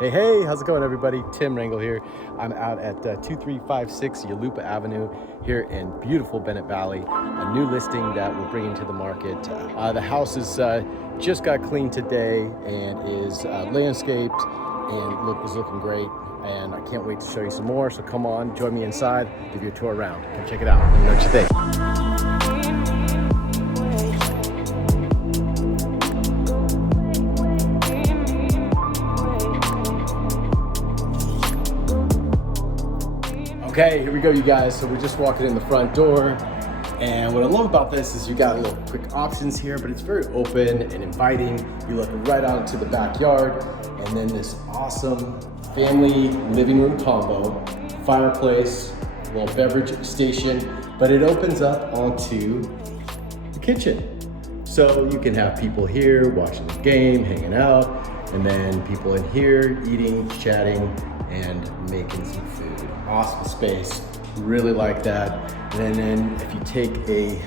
Hey, how's it going, everybody? Tim Rangel here. I'm out at 2356 Yulupa Avenue here in beautiful Bennett Valley. A new listing that we're bringing to the market. The house is just got cleaned today and is landscaped and is looking great. And I can't wait to show you some more. So come on, join me inside, give you a tour around. Come check it out. Let me know what you think. Okay, here we go, you guys. So we're just walking in the front door. And what I love about this is you got little quick options here, but it's very open and inviting. You look right out into the backyard, and then this awesome family living room combo, fireplace, little beverage station, but it opens up onto the kitchen. So you can have people here watching the game, hanging out, and then people in here eating, chatting, and making some food. Awesome space, really like that. And then if you take a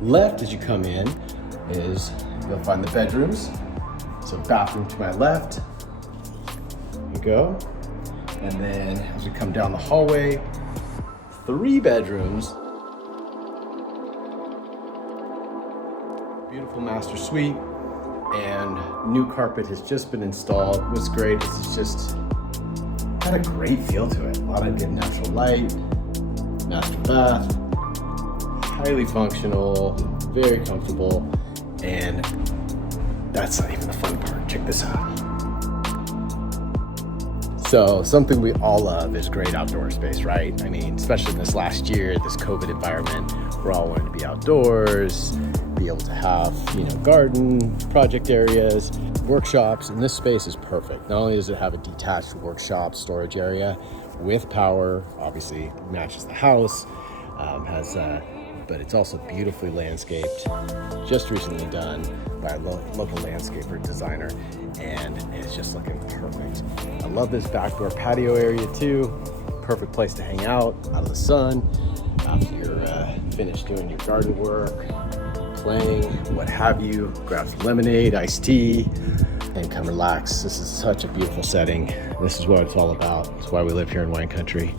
left as you come in, you'll find the bedrooms. So bathroom to my left, there you go. And then as we come down the hallway, 3 bedrooms. Beautiful master suite, and new carpet has just been installed. What's great is it's just had a great feel to it. A lot of good natural light, master bath, highly functional, very comfortable, and that's not even the fun part. Check this out. So something we all love is great outdoor space, right? I mean, especially in this last year, this COVID environment, we're all wanting to be outdoors, be able to have, garden, project areas, workshops, and this space is perfect. Not only does it have a detached workshop storage area with power, obviously matches the house, but it's also beautifully landscaped, just recently done by a local landscaper designer, and it's just looking perfect. I love this backdoor patio area too. Perfect place to hang out of the sun after you're finished doing your garden work, playing, what have you. Grab some lemonade, iced tea, and come relax. This is such a beautiful setting. This is what it's all about. It's why we live here in wine country.